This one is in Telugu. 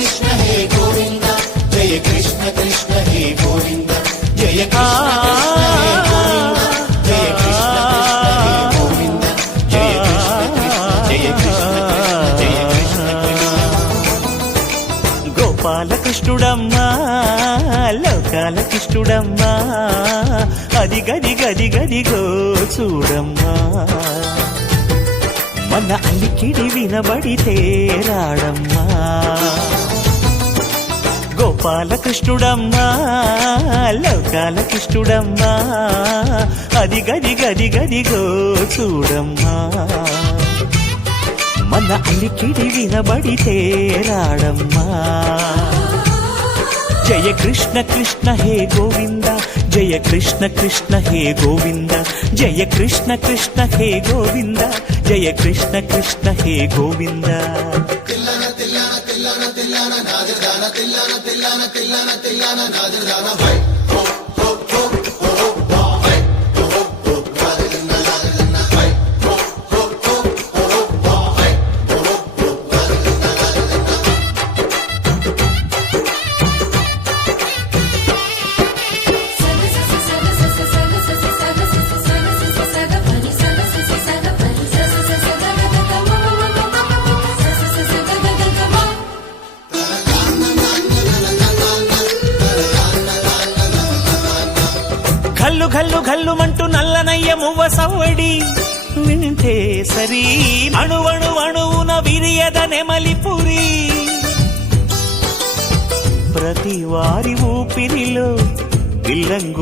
కృష్ణ హే గోవింద జయ కృష్ణ కృష్ణ హే గోవింద జయ కృష్ణ కృష్ణ హే గోవింద జయ కృష్ణ గోపాలకృష్ణుడమ్మా లోకాలకృష్ణుడమ్మా అది గది గది గదిగో చూడమ్మా మన అలికిడి వినబడితే రాడమ్మా గోపాలకృష్ణుడమ్మా లోకాలకృష్ణుడమ్మా అది గది గది గదిగో చూడమ్మా మన అలికిడి వినబడితే రాడమ్మా జయ కృష్ణ కృష్ణ హే గోవింద జయ కృష్ణ కృష్ణ హే గోవింద జయ కృష్ణ కృష్ణ హే గోవింద జయ కృష్ణ కృష్ణ హే గోవింద తిల్లన తిల్లన తిల్లన తిల్లన నాదదాన తిల్లన తిల్లన తిల్లన తిల్లన నాదదాన హై హో హో హో హో హై హో హో నాదదాన నాదదాన హై హో హో హో హో హై హో హో ఘల్లు ఘల్లు ఘల్లుమంటూ నల్లనయ్య మువ్వ సవ్వడి వింటే సరి అణువణు అణువున విరియద నెమలిపురి ప్రతి వారి ఊపిరిలో పిల్లంగు